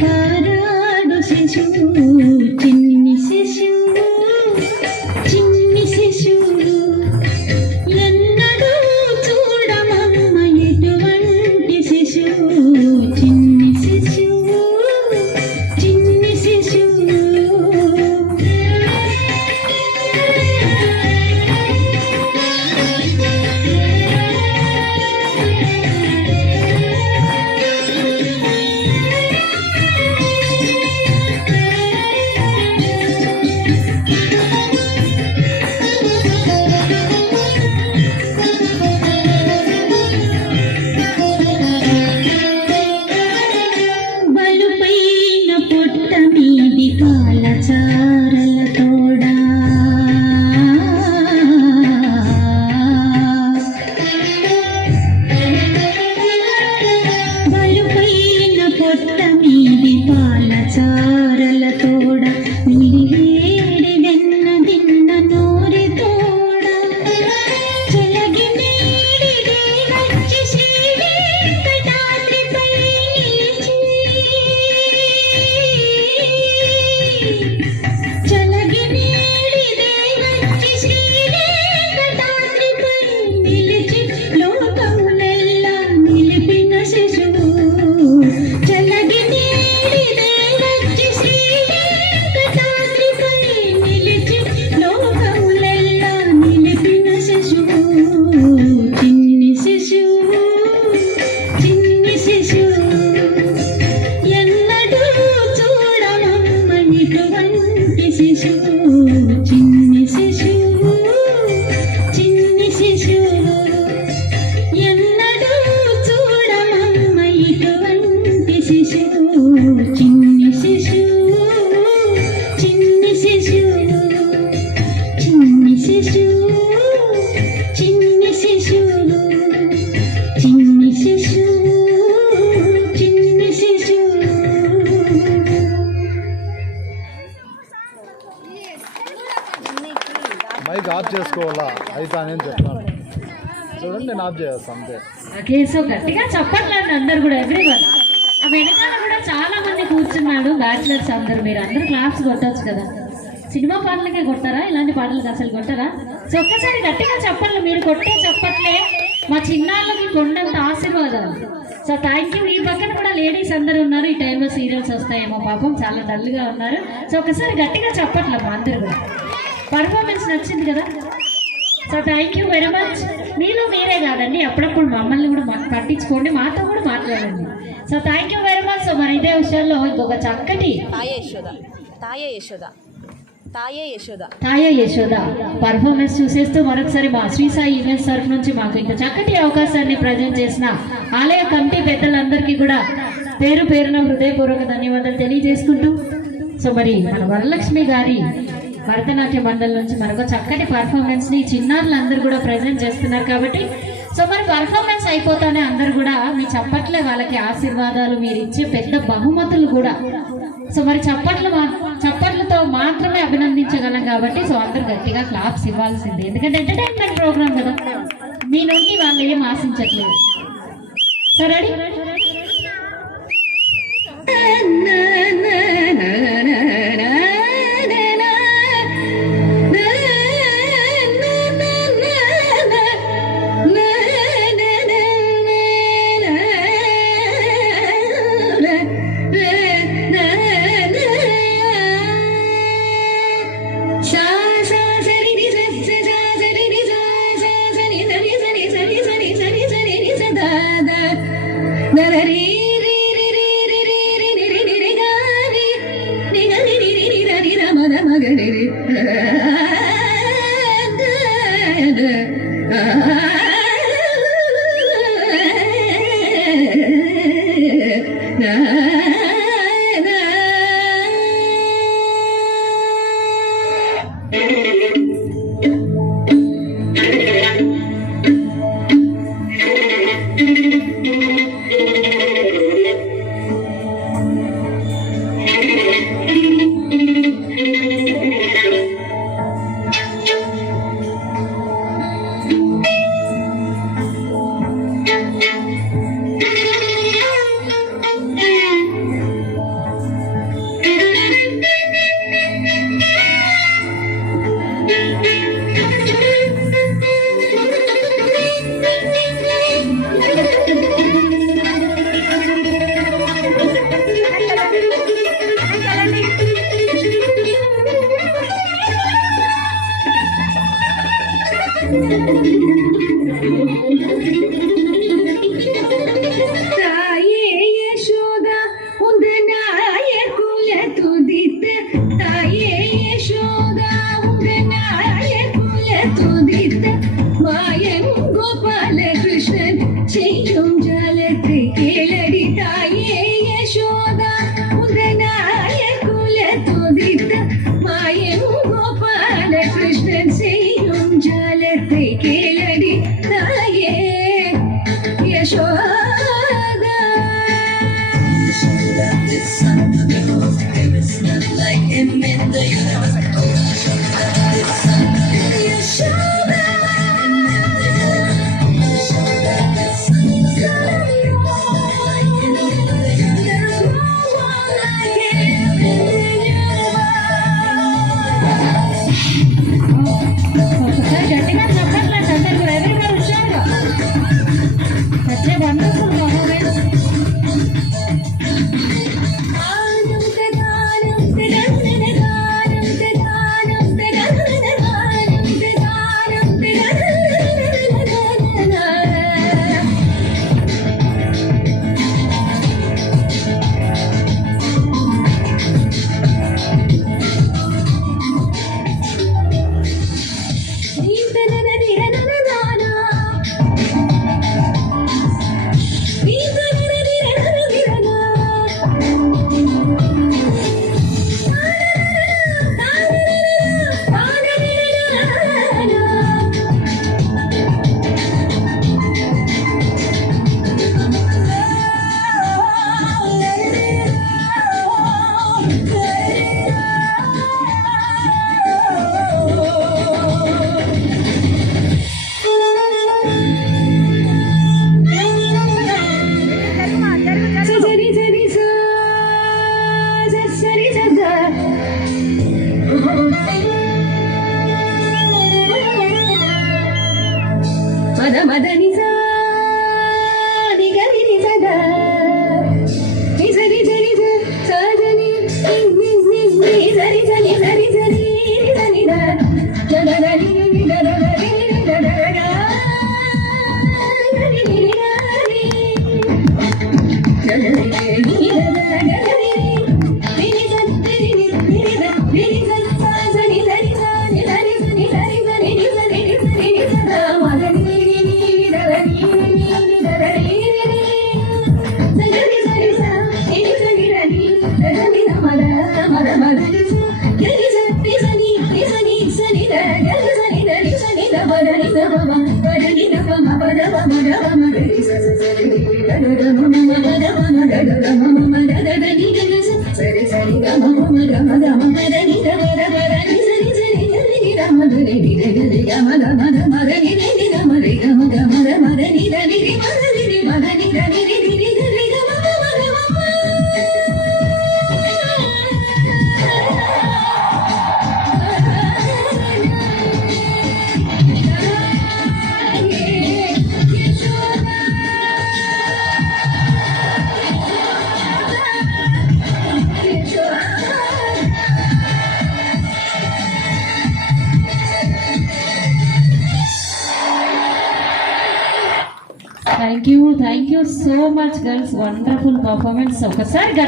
పారాడు శిశువు చిన్ని శిశువు చిన్ని శిశువు ఎన్నడూ చూడమమ్మ ఎటువంటి శిశువు చిన్ని శిశువు చిన్ని శిశువు మైక్ ఆఫ్ చేసుకోవాలా అయితే నేను చెప్తాను చూడండి, నేను ఆఫ్ చేస్తాను అంతే. ఓకే, సో గట్టిగా చెప్పట్లేదు అందరు కూడా, ఎవ్రీవన్. ఆ వెనకాల కూడా చాలా మంది కూర్చున్నాడు బ్యాచిలర్స్ అందరు. మీరు అందరూ క్లాప్స్ కొట్టచ్చు కదా. సినిమా పాటలకే కొట్టారా, ఇలాంటి పాటలకు అసలు కొట్టారా? సో ఒక్కసారి గట్టిగా చెప్పండి. మీరు కొట్టే చెప్పట్లే మా చిన్నాళ్ళకి కొండంత ఆశీర్వాదాలు. So thank you. ఈ పక్కన కూడా లేడీస్ అందరూ ఉన్నారు. ఈ టైంలో సీరియల్స్ వస్తాయేమో పాపం, చాలా డల్గా ఉన్నారు. సో ఒకసారి గట్టిగా చెప్పట్లమ్మా అందరు కూడా. పర్ఫార్మెన్స్ నచ్చింది కదా. So thank you very much. మీలో మీరే కాదండి, అప్పుడప్పుడు మమ్మల్ని కూడా పట్టించుకోండి, మాతో కూడా మాట్లాడండి. So thank you very much. So మన ఇదే విషయాల్లో ఇంకొక చక్కటి తాయ యశోద పర్ఫార్మెన్స్ చూసేస్తూ మరొకసారి మా శ్రీ సాయి ఈవెంట్స్ తరఫు నుంచి మాకు ఇంత చక్కటి అవకాశాన్ని ప్రజెంట్ చేసిన ఆలయ కమిటీ పెద్దలందరికీ కూడా పేరు పేరున హృదయపూర్వక ధన్యవాదాలు తెలియజేసుకుంటూ, సో మరి మన వరలక్ష్మి గారి భరతనాట్య మండలి నుంచి మరొక చక్కటి పర్ఫార్మెన్స్ ని చిన్నారులందరూ కూడా ప్రజెంట్ చేస్తున్నారు కాబట్టి, సో మరి పర్ఫార్మెన్స్ అయిపోతానే అందరు కూడా మీ చప్పట్లే వాళ్ళకి ఆశీర్వాదాలు, మీరు ఇచ్చే పెద్ద బహుమతులు కూడా. సో మరి చప్పట్లతో మాత్రమే అభినందించగలం కాబట్టి, సో అందరు గట్టిగా క్లాప్స్ ఇవ్వాల్సింది. ఎందుకంటే ఎంటర్టైన్మెంట్ ప్రోగ్రామ్ కదా, మీ నుండి వాళ్ళు ఏం ఆశించట్లేదు. So ready? da da Yashoda ഉദനായകുലത്തു ദിട്ട മായവും ഗോപാല കൃഷ്ണൻ ചെയ്യും ജാലത്തെ കേളടി തായേ യശോദ. ఒకసారి గట్టిగా చెప్పట్లేదు అందరు కూడా ఎదురుగా వచ్చారు. వచ్చే వండర్ఫుల్ పర్ఫార్మెన్స్. మదని సాని గరి సద నిజరి జరి సజని నిజరి జని జరి జని జని ద జనని నిదరని నిదరగా గరి గరి జనని నిదరగా గరి నిని సత్రి నిని సజని జరి జని జరి జని జరి జని నిజరి నిజరి సద మదని thank you so much girls, wonderful performance. ఒకసారి